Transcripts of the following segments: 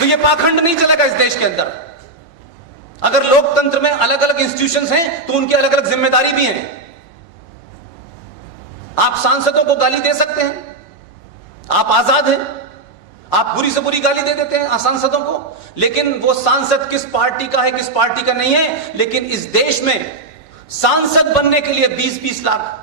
तो ये पाखंड नहीं चलेगा इस देश के अंदर। अगर लोकतंत्र में अलग अलग इंस्टीट्यूशंस हैं तो उनकी अलग अलग जिम्मेदारी भी है। आप सांसदों को गाली दे सकते हैं, आप आजाद हैं, आप बुरी से बुरी गाली दे देते हैं सांसदों को, लेकिन वो सांसद किस पार्टी का है किस पार्टी का नहीं है। लेकिन इस देश में सांसद बनने के लिए 20-20 लाख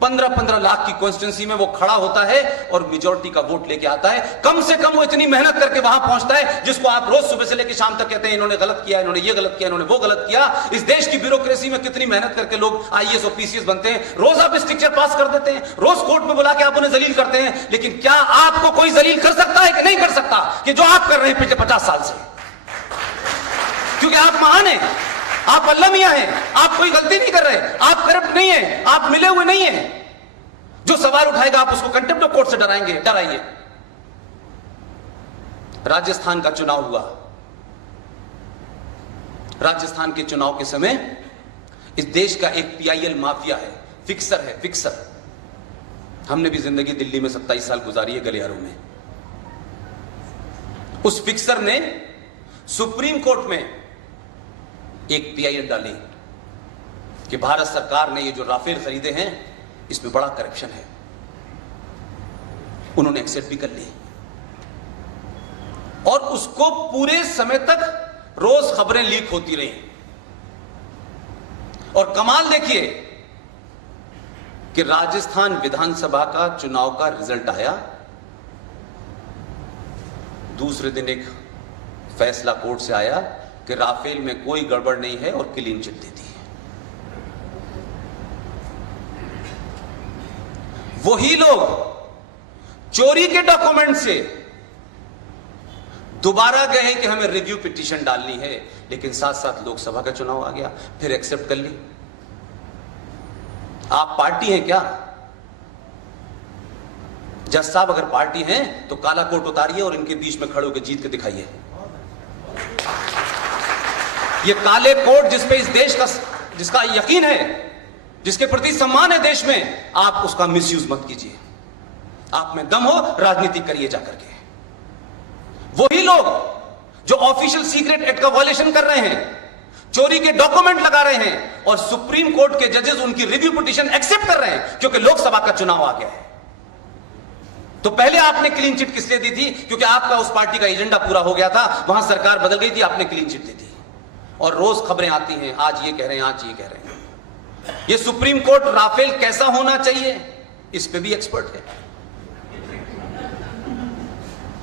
15-15 लाख की कॉन्स्टिट्यूंसी में वो खड़ा होता है और मेजॉरिटी का वोट लेके आता है। कम से कम वो इतनी मेहनत करके वहां पहुंचता है जिसको आप रोज सुबह से लेकर शाम तक कहते हैं इन्होंने गलत किया, इन्होंने ये गलत किया, इन्होंने वो गलत किया। इस देश की ब्यूरोक्रेसी में कितनी मेहनत करके लोग आईएएस और पीसीएस बनते हैं। रोज आप स्ट्रिक्चर पास कर देते हैं, रोज कोर्ट में बुला के आप उन्हें जलील करते हैं, लेकिन क्या आपको कोई जलील कर सकता है कि नहीं कर सकता कि जो आप कर रहे हैं पिछले 50 साल से? क्योंकि आप महान हैं, आप अल्लाह मियां हैं, आप कोई गलती नहीं कर रहे, आप करप्ट नहीं है, आप मिले हुए नहीं है। जो सवाल उठाएगा आप उसको कंटेम्प्ट ऑफ कोर्ट से डराइए। राजस्थान का चुनाव हुआ, राजस्थान के चुनाव के समय इस देश का एक पीआईएल माफिया है, फिक्सर। हमने भी जिंदगी दिल्ली में 27 साल गुजारी है, गलियारों में। उस फिक्सर ने सुप्रीम कोर्ट में एक पीआईएल डाली कि भारत सरकार ने ये जो राफेल खरीदे हैं इसमें बड़ा करप्शन है। उन्होंने एक्सेप्ट भी कर ली और उसको पूरे समय तक रोज खबरें लीक होती रही। और कमाल देखिए कि राजस्थान विधानसभा का चुनाव का रिजल्ट आया, दूसरे दिन एक फैसला कोर्ट से आया कि राफेल में कोई गड़बड़ नहीं है और क्लीन चिट दे दी। वही लोग चोरी के डॉक्यूमेंट से दोबारा गए हैं कि हमें रिव्यू पिटीशन डालनी है, लेकिन साथ साथ लोकसभा का चुनाव आ गया, फिर एक्सेप्ट कर ली। आप पार्टी हैं क्या? जज साहब अगर पार्टी हैं तो काला कोट उतारिए और इनके बीच में खड़े होकर जीत के दिखाइए। ये काले कोट जिस पे इस देश का जिसका यकीन है, जिसके प्रति सम्मान है देश में, आप उसका मिसयूज मत कीजिए। आप में दम हो राजनीति करिए जाकर के। वही लोग जो ऑफिशियल सीक्रेट एक्ट का वायलेशन कर रहे हैं, चोरी के डॉक्यूमेंट लगा रहे हैं और सुप्रीम कोर्ट के जजेस उनकी रिव्यू पिटीशन एक्सेप्ट कर रहे हैं क्योंकि लोकसभा का चुनाव आ गया है। तो पहले आपने क्लीन चिट किस लिए दी थी? क्योंकि आपका उस पार्टी का एजेंडा पूरा हो गया था, वहां सरकार बदल गई थी, आपने क्लीन चिट दी थी। और रोज खबरें आती हैं, आज ये कह रहे हैं, आज ये कह रहे हैं। ये सुप्रीम कोर्ट राफेल कैसा होना चाहिए इस पे भी एक्सपर्ट है,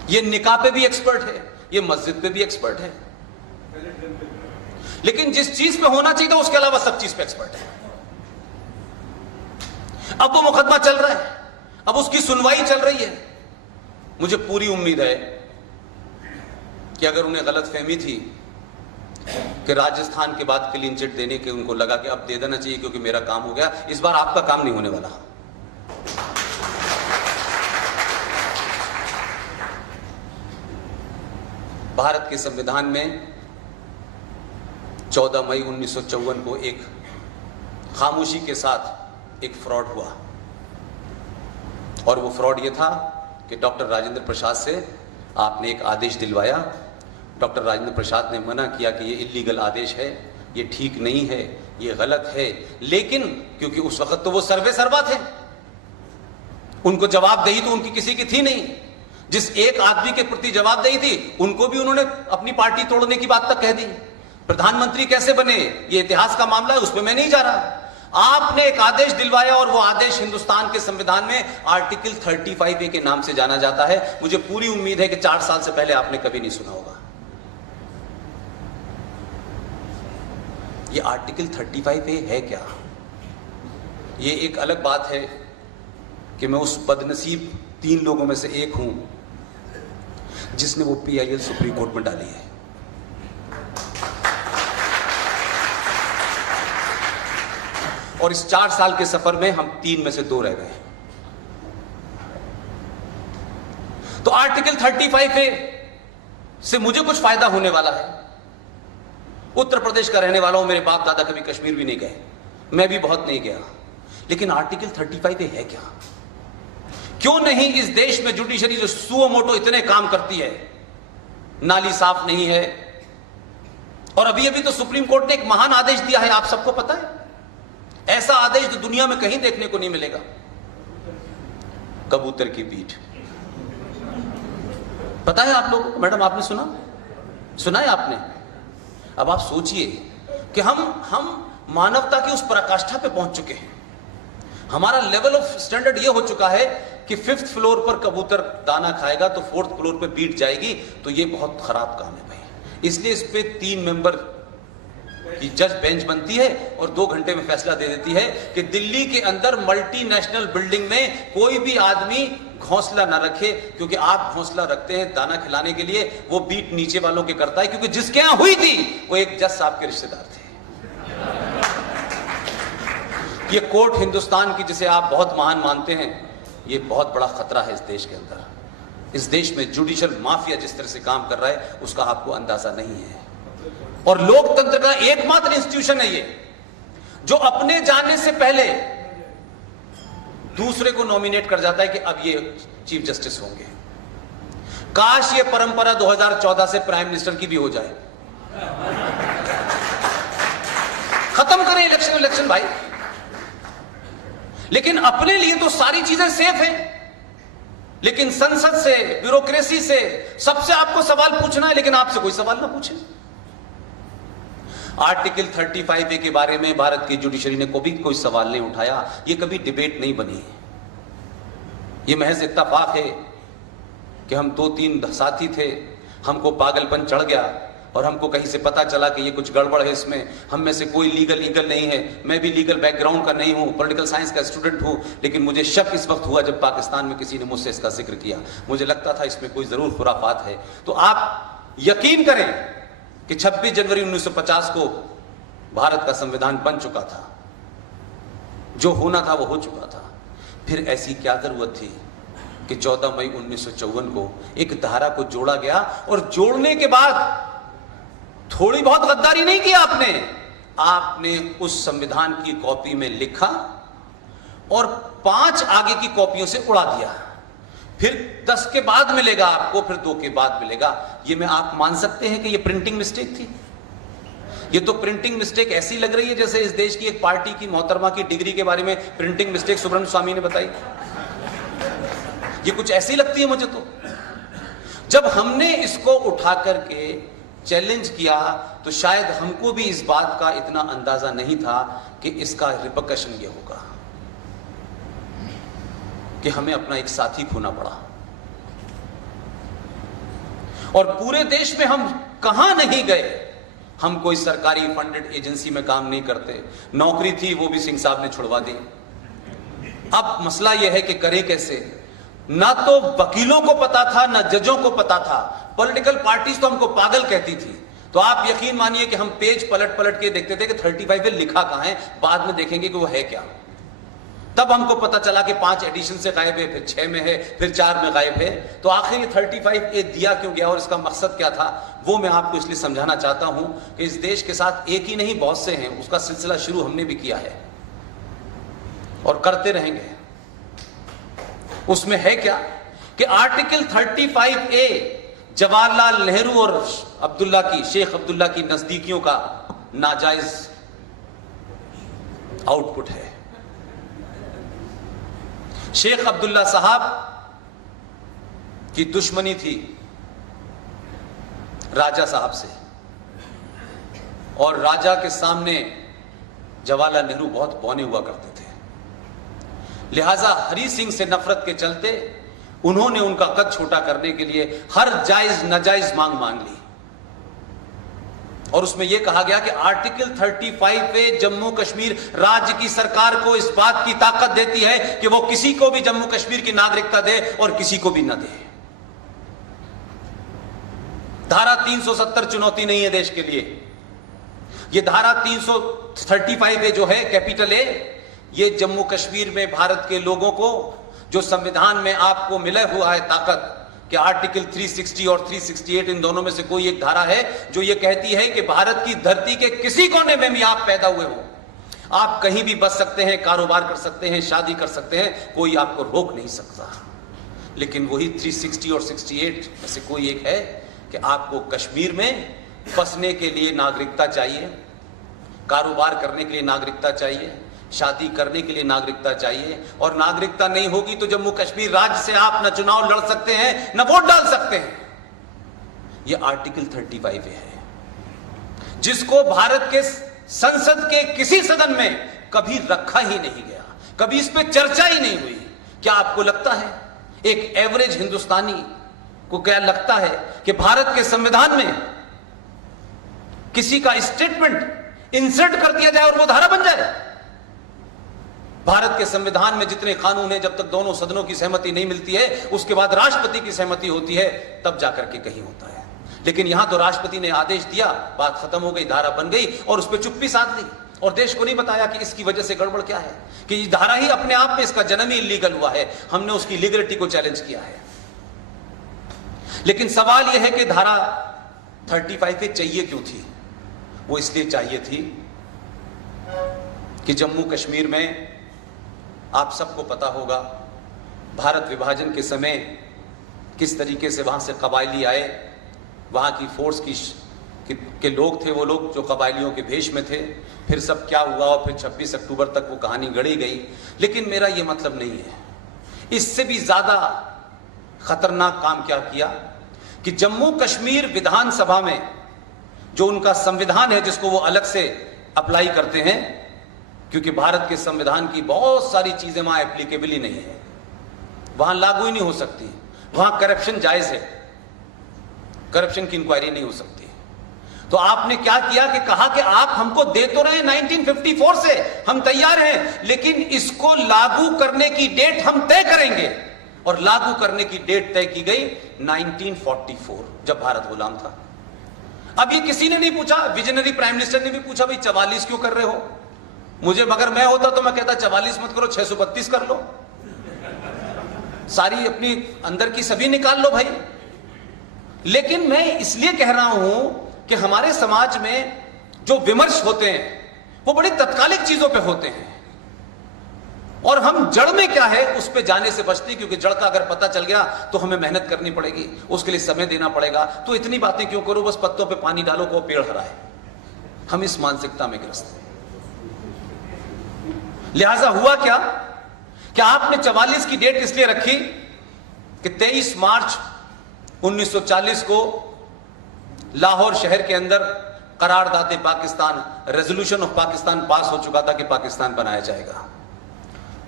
ये निकाह पे भी एक्सपर्ट है, ये मस्जिद पे भी एक्सपर्ट है, लेकिन जिस चीज पे होना चाहिए था उसके अलावा सब चीज पे एक्सपर्ट है। अब वो मुकदमा चल रहा है, अब उसकी सुनवाई चल रही है। मुझे पूरी उम्मीद है कि अगर उन्हें गलतफहमी थी कि राजस्थान के बाद क्लीन चिट देने के उनको लगा कि अब दे देना चाहिए क्योंकि मेरा काम हो गया, इस बार आपका काम नहीं होने वाला। भारत के संविधान में 14 मई 1954 को एक खामोशी के साथ एक फ्रॉड हुआ और वो फ्रॉड ये था कि डॉक्टर राजेंद्र प्रसाद से आपने एक आदेश दिलवाया। डॉक्टर राजेंद्र प्रसाद ने मना किया कि ये इलीगल आदेश है, ये ठीक नहीं है, ये गलत है, लेकिन क्योंकि उस वक्त तो वो सर्वे सर्वा थे, उनको जवाबदेही तो उनकी किसी की थी नहीं। जिस एक आदमी के प्रति जवाबदेही थी उनको भी उन्होंने अपनी पार्टी तोड़ने की बात तक कह दी। प्रधानमंत्री कैसे बने ये इतिहास का मामला है, उसमें मैं नहीं जा रहा। आपने एक आदेश दिलवाया और वो आदेश हिंदुस्तान के संविधान में आर्टिकल 35A के नाम से जाना जाता है। मुझे पूरी उम्मीद है कि 4 साल से पहले आपने कभी नहीं सुना होगा। ये आर्टिकल 35A है क्या? ये एक अलग बात है कि मैं उस बदनसीब 3 लोगों में से एक हूं जिसने वो पीआईएल सुप्रीम कोर्ट में डाली है। और इस 4 साल के सफर में हम 3 में से 2 रह गए। तो आर्टिकल 35A से मुझे कुछ फायदा होने वाला है। उत्तर प्रदेश का रहने वाला हूं, मेरे बाप दादा कभी कश्मीर भी नहीं गए, मैं भी बहुत नहीं गया, लेकिन आर्टिकल 35A है क्या? क्यों नहीं इस देश में जुडिशरी जो सुओ मोटो इतने काम करती है, नाली साफ नहीं है। और अभी अभी तो सुप्रीम कोर्ट ने एक महान आदेश दिया है, आप सबको पता है, ऐसा आदेश तो दुनिया में कहीं देखने को नहीं मिलेगा। कबूतर की पीठ, पता है आप लोग? मैडम आपने सुना है आपने? अब आप सोचिए कि हम मानवता की उस पराकाष्ठा पे पहुंच चुके हैं। हमारा लेवल ऑफ स्टैंडर्ड ये हो चुका है कि 5th फ्लोर पर कबूतर दाना खाएगा तो 4th फ्लोर पे पीठ जाएगी, तो ये बहुत खराब काम है भाई। इसलिए इस पे 3 मेंबर की जज बेंच बनती है और 2 घंटे में फैसला दे देती है कि दिल्ली के अंदर मल्टीनेशनल बिल्डिंग में कोई भी आदमी घोंसला ना रखे, क्योंकि आप घोंसला रखते हैं दाना खिलाने के लिए, वो बीट नीचे वालों के करता है, क्योंकि जिसके यहां हुई थी वो एक जज साहब के रिश्तेदार थे। ये कोर्ट हिंदुस्तान की, जिसे आप बहुत महान मानते हैं, ये बहुत बड़ा खतरा है इस देश के अंदर। इस देश में जुडिशियल माफिया जिस तरह से काम कर रहा है उसका आपको अंदाजा नहीं है। और लोकतंत्र का एकमात्र इंस्टीट्यूशन है ये, जो अपने जाने से पहले दूसरे को नॉमिनेट कर जाता है कि अब ये चीफ जस्टिस होंगे। काश ये परंपरा 2014 से प्राइम मिनिस्टर की भी हो जाए। खत्म करें इलेक्शन भाई। लेकिन अपने लिए तो सारी चीजें सेफ हैं, लेकिन संसद से, ब्यूरोक्रेसी से सबसे आपको सवाल पूछना है, लेकिन आपसे कोई सवाल ना पूछे। आर्टिकल 35A के बारे में भारत की जुडिशरी ने कभी कोई सवाल नहीं उठाया, ये कभी डिबेट नहीं बनी। ये महज इत्तेफाक है कि हम 2-3 साथी थे, हमको पागलपन चढ़ गया और हमको कहीं से पता चला कि ये कुछ गड़बड़ है इसमें। हम में से कोई लीगल नहीं है, मैं भी लीगल बैकग्राउंड का नहीं हूं, पॉलिटिकल साइंस का स्टूडेंट हूं, लेकिन मुझे शक इस वक्त हुआ जब पाकिस्तान में किसी ने मुझसे इसका जिक्र किया। मुझे लगता था इसमें कोई जरूर खुराफात है। तो आप यकीन करें कि 26 जनवरी 1950 को भारत का संविधान बन चुका था, जो होना था वो हो चुका था। फिर ऐसी क्या जरूरत थी कि 14 मई 1954 को एक धारा को जोड़ा गया, और जोड़ने के बाद थोड़ी बहुत गद्दारी नहीं की आपने उस संविधान की कॉपी में लिखा और 5 आगे की कॉपियों से उड़ा दिया। फिर 10 के बाद मिलेगा आपको, फिर 2 के बाद मिलेगा। ये में आप मान सकते हैं कि ये प्रिंटिंग मिस्टेक थी? ये तो प्रिंटिंग मिस्टेक ऐसी लग रही है जैसे इस देश की एक पार्टी की मोहतरमा की डिग्री के बारे में प्रिंटिंग मिस्टेक सुब्रमण्यम स्वामी ने बताई। ये कुछ ऐसी लगती है मुझे तो। जब हमने इसको उठा करके चैलेंज किया तो शायद हमको भी इस बात का इतना अंदाजा नहीं था कि इसका रिपरकशन ये होगा कि हमें अपना एक साथी खोना पड़ा। और पूरे देश में हम कहां नहीं गए, हम कोई सरकारी फंडेड एजेंसी में काम नहीं करते। नौकरी थी वो भी सिंह साहब ने छुड़वा दी। अब मसला यह है कि करें कैसे। ना तो वकीलों को पता था, ना जजों को पता था। पॉलिटिकल पार्टीज तो हमको पागल कहती थी। तो आप यकीन मानिए कि हम पेज पलट के देखते थे कि 35 में लिखा कहां है, बाद में देखेंगे कि वो है क्या। तब हमको पता चला कि 5 एडिशन से गायब है, फिर 6 में है, फिर 4 में गायब है। तो आखिर ये 35A दिया क्यों गया और इसका मकसद क्या था, वो मैं आपको इसलिए समझाना चाहता हूं कि इस देश के साथ एक ही नहीं बहुत से हैं। उसका सिलसिला शुरू हमने भी किया है और करते रहेंगे। उसमें है क्या कि आर्टिकल 35A जवाहरलाल नेहरू और शेख अब्दुल्ला की नजदीकियों का नाजायज आउटपुट है। शेख अब्दुल्ला साहब की दुश्मनी थी राजा साहब से, और राजा के सामने जवाहरलाल नेहरू बहुत बौने हुआ करते थे। लिहाजा हरि सिंह से नफरत के चलते उन्होंने उनका कद छोटा करने के लिए हर जायज नाजायज मांग ली। और उसमें यह कहा गया कि आर्टिकल 35 जम्मू कश्मीर राज्य की सरकार को इस बात की ताकत देती है कि वो किसी को भी जम्मू कश्मीर की नागरिकता दे और किसी को भी न दे। धारा 370 चुनौती नहीं है देश के लिए। यह धारा 335 जो है कैपिटल ए, ये जम्मू कश्मीर में भारत के लोगों को जो संविधान में आपको मिला हुआ है ताकत कि आर्टिकल 360 और 368 इन दोनों में से कोई एक धारा है जो ये कहती है कि भारत की धरती के किसी कोने में भी आप पैदा हुए हो, आप कहीं भी बस सकते हैं, कारोबार कर सकते हैं, शादी कर सकते हैं, कोई आपको रोक नहीं सकता। लेकिन वही 360 और 68 में से कोई एक है कि आपको कश्मीर में बसने के लिए नागरिकता चाहिए, कारोबार करने के लिए नागरिकता चाहिए, शादी करने के लिए नागरिकता चाहिए, और नागरिकता नहीं होगी तो जम्मू कश्मीर राज्य से आप न चुनाव लड़ सकते हैं न वोट डाल सकते हैं। यह आर्टिकल 35 है, जिसको भारत के संसद के किसी सदन में कभी रखा ही नहीं गया, कभी इस पे चर्चा ही नहीं हुई। क्या आपको लगता है, एक एवरेज हिंदुस्तानी को क्या लगता है कि भारत के संविधान में किसी का स्टेटमेंट इंसर्ट कर दिया जाए और वो धारा बन जाए? भारत के संविधान में जितने कानून हैं, जब तक दोनों सदनों की सहमति नहीं मिलती है, उसके बाद राष्ट्रपति की सहमति होती है, तब जाकर के कहीं होता है। लेकिन यहां तो राष्ट्रपति ने आदेश दिया, बात खत्म हो गई, धारा बन गई और उस पर चुप्पी साध ली, और देश को नहीं बताया कि इसकी वजह से गड़बड़ क्या है, कि ये धारा ही अपने आप में, इसका जन्म ही इलीगल हुआ है, हमने उसकी लीगलिटी को चैलेंज किया है। लेकिन सवाल यह है कि धारा 35 चाहिए क्यों थी? वो इसलिए चाहिए थी कि जम्मू कश्मीर में, आप सबको पता होगा, भारत विभाजन के समय किस तरीके से वहां से कबायली आए, वहां की फोर्स के लोग थे, वो लोग जो कबायलियों के भेष में थे, फिर सब क्या हुआ और फिर 26 अक्टूबर तक वो कहानी गढ़ी गई। लेकिन मेरा ये मतलब नहीं है, इससे भी ज्यादा खतरनाक काम क्या किया कि जम्मू कश्मीर विधानसभा में जो उनका संविधान है, जिसको वो अलग से अप्लाई करते हैं, क्योंकि भारत के संविधान की बहुत सारी चीजें वहां एप्लीकेबल ही नहीं है, वहां लागू ही नहीं हो सकती, वहां करप्शन जायज है, करप्शन की इंक्वायरी नहीं हो सकती। तो आपने क्या किया कि कहा कि आप हमको दे तो रहे 1954 से, हम तैयार हैं, लेकिन इसको लागू करने की डेट हम तय करेंगे, और लागू करने की डेट तय की गई 1944, जब भारत गुलाम था। अब ये किसी ने नहीं पूछा, विजनरी प्राइम मिनिस्टर ने भी पूछा, भाई 44 क्यों कर रहे हो? मुझे मगर मैं होता तो मैं कहता 44 मत करो, 632 कर लो, सारी अपनी अंदर की सभी निकाल लो भाई। लेकिन मैं इसलिए कह रहा हूं कि हमारे समाज में जो विमर्श होते हैं वो बड़ी तत्कालिक चीजों पे होते हैं, और हम जड़ में क्या है उस पे जाने से बचते हैं, क्योंकि जड़ का अगर पता चल गया तो हमें मेहनत करनी पड़ेगी, उसके लिए समय देना पड़ेगा। तो इतनी बातें क्यों करो, बस पत्तों पे पानी डालो को पेड़ हरा है। हम इस मानसिकता में ग्रस्त हैं। लिहाजा हुआ क्या कि आपने 44 की डेट इसलिए रखी कि 23 मार्च 1940 को लाहौर शहर के अंदर करारदाद पाकिस्तान, रेजोल्यूशन ऑफ पाकिस्तान पास हो चुका था कि पाकिस्तान बनाया जाएगा।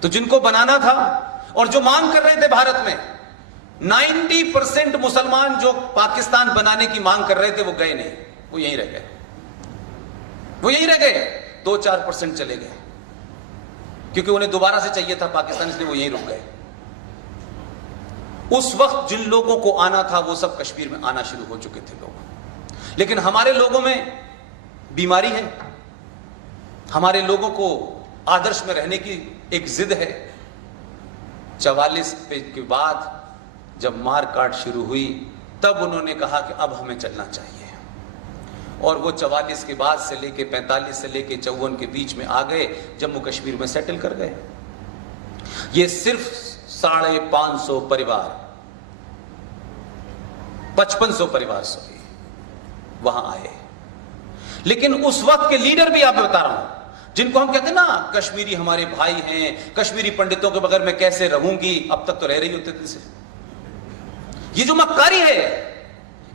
तो जिनको बनाना था और जो मांग कर रहे थे भारत में, 90% मुसलमान जो पाकिस्तान बनाने की मांग कर रहे थे वो गए नहीं, वो यहीं रह गए, वो यहीं रह गए। 2-4% चले गए, क्योंकि उन्हें दोबारा से चाहिए था पाकिस्तान, इसलिए वो यहीं रुक गए। उस वक्त जिन लोगों को आना था वो सब कश्मीर में आना शुरू हो चुके थे लोग। लेकिन हमारे लोगों में बीमारी है, हमारे लोगों को आदर्श में रहने की एक जिद है। 44 के बाद जब मार काट शुरू हुई तब उन्होंने कहा कि अब हमें चलना चाहिए, और वो 44 के बाद से लेके 45 से लेके 54 के बीच में आ गए, जम्मू कश्मीर में सेटल कर गए। ये सिर्फ 550 परिवार, 5500 परिवार वहां आए। लेकिन उस वक्त के लीडर भी, आप बता रहा हूं, जिनको हम कहते हैं ना कश्मीरी हमारे भाई हैं, कश्मीरी पंडितों के बगैर मैं कैसे रहूंगी, अब तक तो रह रही होते थे। ये जो मक्कारी है,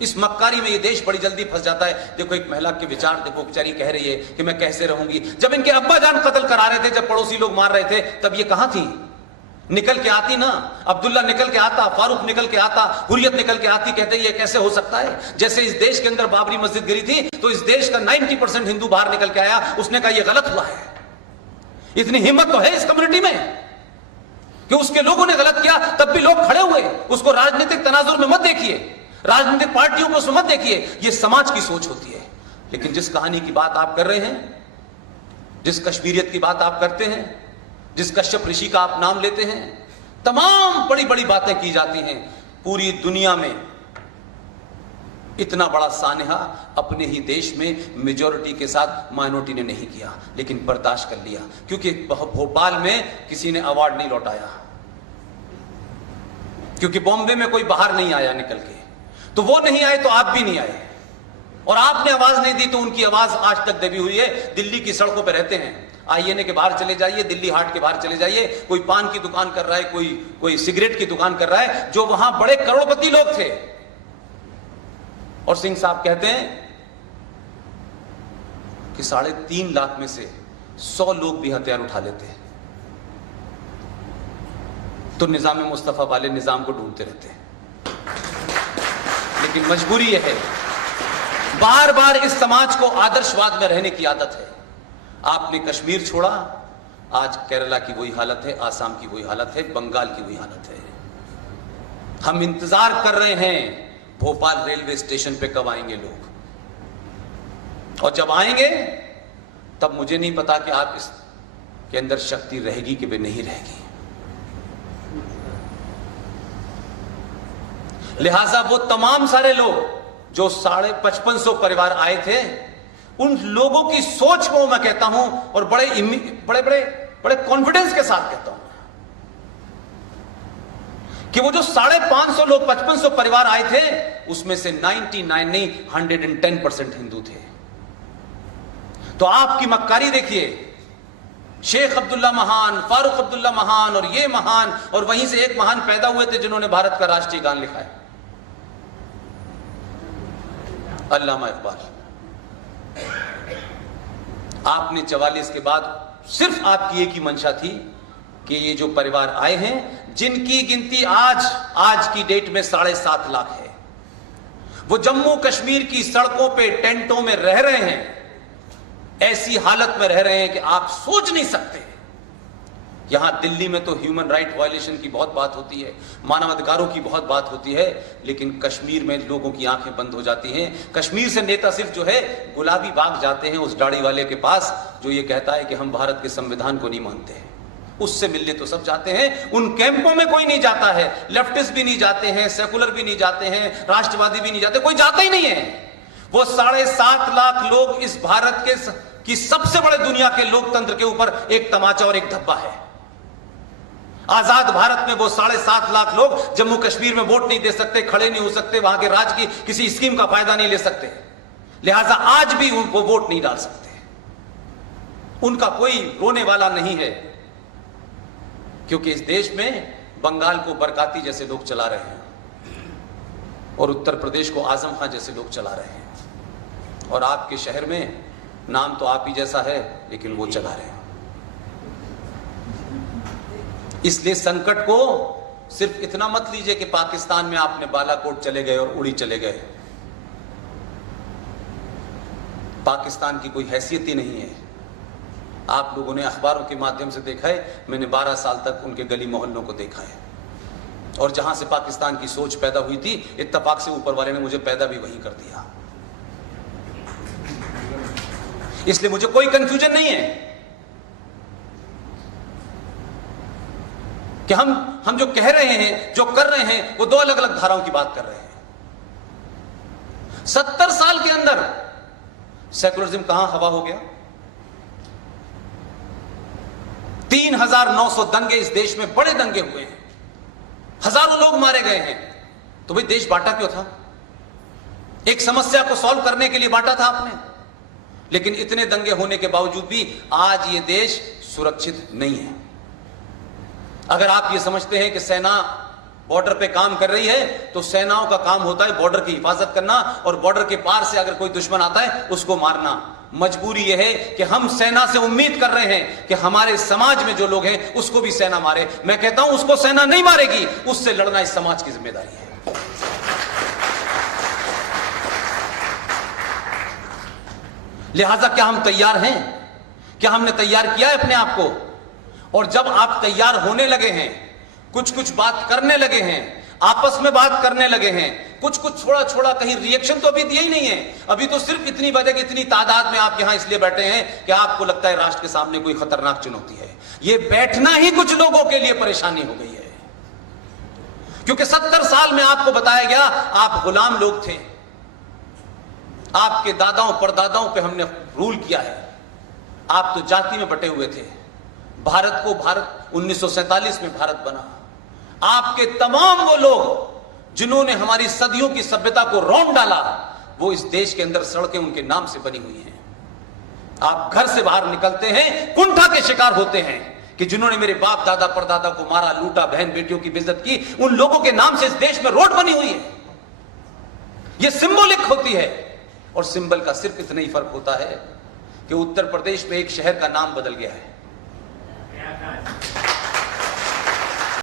इस मक्कारी में ये देश बड़ी जल्दी फंस जाता है। देखो एक महिला के विचार देखो, बेचारी कह रही है कि मैं कैसे रहूंगी। जब इनके अब्बा जान कत्ल करा रहे थे, जब पड़ोसी लोग मार रहे थे, तब ये कहां थी? निकल के आती ना, अब्दुल्ला निकल के आता, फारूक निकल के आता, हुर्रियत निकल के आती, कहते ये कैसे हो सकता है? जैसे इस देश के अंदर बाबरी मस्जिद गिरी थी तो इस देश का 90% हिंदू बाहर निकल के आया, उसने कहा यह गलत हुआ है। इतनी हिम्मत तो है इस कम्युनिटी में कि उसके लोगों ने गलत किया तब भी लोग खड़े हुए। उसको राजनीतिक तनाजुर में मत देखिए, राजनीतिक पार्टियों को उसमें मत देखिए, यह समाज की सोच होती है। लेकिन जिस कहानी की बात आप कर रहे हैं, जिस कश्मीरियत की बात आप करते हैं, जिस कश्यप ऋषि का आप नाम लेते हैं, तमाम बड़ी बड़ी बातें की जाती हैं। पूरी दुनिया में इतना बड़ा सानहा अपने ही देश में मेजॉरिटी के साथ माइनॉरिटी ने नहीं किया, लेकिन बर्दाश्त कर लिया, क्योंकि भोपाल में किसी ने अवार्ड नहीं लौटाया, क्योंकि बॉम्बे में कोई बाहर नहीं आया निकल के। तो वो नहीं आए तो आप भी नहीं आए, और आपने आवाज नहीं दी तो उनकी आवाज आज तक दबी हुई है। दिल्ली की सड़कों पर रहते हैं, आईएनए के बाहर चले जाइए, दिल्ली हाट के बाहर चले जाइए, कोई पान की दुकान कर रहा है, कोई सिगरेट की दुकान कर रहा है, जो वहां बड़े करोड़पति लोग थे। और सिंह साहब कहते हैं कि 3.5 लाख में से 100 लोग भी हथियार उठा लेते हैं तो निजाम मुस्तफा वाले निजाम को ढूंढते रहते हैं। लेकिन मजबूरी यह है, बार बार इस समाज को आदर्शवाद में रहने की आदत है। आपने कश्मीर छोड़ा, आज केरला की वही हालत है, आसाम की वही हालत है, बंगाल की वही हालत है। हम इंतजार कर रहे हैं भोपाल रेलवे स्टेशन पे कब आएंगे लोग, और जब आएंगे तब मुझे नहीं पता कि आप इसके अंदर शक्ति रहेगी कि वे नहीं रहेगी। लिहाजा वो तमाम सारे लोग जो 5500 परिवार आए थे, उन लोगों की सोच को मैं कहता हूं, और बड़े कॉन्फिडेंस के साथ कहता हूं कि वो जो 550 लोग 5500 परिवार आए थे, उसमें से 99 नहीं 110% हिंदू थे। तो आपकी मक्कारी देखिए, शेख अब्दुल्ला महान, फारूक अब्दुल्ला महान, और ये महान, और वहीं से एक महान पैदा हुए थे जिन्होंने भारत का राष्ट्रीय गान लिखा है, अल्लामा इकबाल। आपने 44 के बाद सिर्फ आपकी एक ही मंशा थी कि ये जो परिवार आए हैं, जिनकी गिनती आज की डेट में 7.5 लाख है, वो जम्मू कश्मीर की सड़कों पे टेंटों में रह रहे हैं, ऐसी हालत में रह रहे हैं कि आप सोच नहीं सकते। यहां दिल्ली में तो ह्यूमन राइट वायलेशन की बहुत बात होती है, मानवाधिकारों की बहुत बात होती है, लेकिन कश्मीर में लोगों की आंखें बंद हो जाती हैं। कश्मीर से नेता सिर्फ जो है गुलाबी बाग जाते हैं उस दाढ़ी वाले के पास जो ये कहता है कि हम भारत के संविधान को नहीं मानते हैं, उससे मिलने तो सब जाते हैं। उन कैंपों में कोई नहीं जाता है, लेफ्टिस्ट भी नहीं जाते हैं, सेकुलर भी नहीं जाते हैं, राष्ट्रवादी भी नहीं जाते, कोई जाता ही नहीं है। वो 7.5 लाख लोग इस भारत की सबसे बड़े दुनिया के लोकतंत्र के ऊपर एक तमाचा और एक धब्बा है। आजाद भारत में वो 7.5 लाख लोग जम्मू कश्मीर में वोट नहीं दे सकते, खड़े नहीं हो सकते, वहां के राज की किसी स्कीम का फायदा नहीं ले सकते, लिहाजा आज भी वो वोट नहीं डाल सकते। उनका कोई रोने वाला नहीं है, क्योंकि इस देश में बंगाल को बरकाती जैसे लोग चला रहे हैं और उत्तर प्रदेश को आजम खां जैसे लोग चला रहे हैं, और आपके शहर में नाम तो आप ही जैसा है लेकिन वो चला रहे हैं। इसलिए संकट को सिर्फ इतना मत लीजिए कि पाकिस्तान में आपने बालाकोट चले गए और उड़ी चले गए। पाकिस्तान की कोई हैसियत ही नहीं है। आप लोगों ने अखबारों के माध्यम से देखा है, मैंने 12 साल तक उनके गली मोहल्लों को देखा है, और जहां से पाकिस्तान की सोच पैदा हुई थी, इत्तेफाक से ऊपर वाले ने मुझे पैदा भी वहीं कर दिया। इसलिए मुझे कोई कंफ्यूजन नहीं है कि हम जो कह रहे हैं, जो कर रहे हैं, वो 2 अलग अलग धाराओं की बात कर रहे हैं। 70 साल के अंदर सेकुलरिज्म कहां हवा हो गया? 3900 दंगे इस देश में, बड़े दंगे हुए हैं, हजारों लोग मारे गए हैं, तो भाई देश बांटा क्यों था? एक समस्या को सॉल्व करने के लिए बांटा था आपने। लेकिन इतने दंगे होने के बावजूद भी आज ये देश सुरक्षित नहीं है। अगर आप ये समझते हैं कि सेना बॉर्डर पे काम कर रही है, तो सेनाओं का काम होता है बॉर्डर की हिफाजत करना, और बॉर्डर के पार से अगर कोई दुश्मन आता है उसको मारना। मजबूरी यह है कि हम सेना से उम्मीद कर रहे हैं कि हमारे समाज में जो लोग हैं उसको भी सेना मारे। मैं कहता हूं उसको सेना नहीं मारेगी, उससे लड़ना इस समाज की जिम्मेदारी है। लिहाजा क्या हम तैयार हैं? क्या हमने तैयार किया है अपने आप को? और जब आप तैयार होने लगे हैं, कुछ बात करने लगे हैं, आपस में बात करने लगे हैं, कुछ छोड़ा कहीं रिएक्शन तो अभी दिया ही नहीं है। अभी तो सिर्फ इतनी वजह, इतनी तादाद में आप यहां इसलिए बैठे हैं कि आपको लगता है राष्ट्र के सामने कोई खतरनाक चुनौती है। यह बैठना ही कुछ लोगों के लिए परेशानी हो गई है, क्योंकि 70 साल में आपको बताया गया आप गुलाम लोग थे, आपके दादाओं परदादाओं पे हमने रूल किया है, आप तो जाति में बटे हुए थे। भारत 1947 में भारत बना। आपके तमाम वो लोग जिन्होंने हमारी सदियों की सभ्यता को रौंद डाला, वो इस देश के अंदर सड़कें उनके नाम से बनी हुई हैं। आप घर से बाहर निकलते हैं, कुंठा के शिकार होते हैं कि जिन्होंने मेरे बाप दादा परदादा को मारा, लूटा, बहन बेटियों की बेइज्जत की, उन लोगों के नाम से इस देश में रोड बनी हुई है। यह सिंबॉलिक होती है। और सिंबल का सिर्फ इतना ही फर्क होता है कि उत्तर प्रदेश में एक शहर का नाम बदल गया है।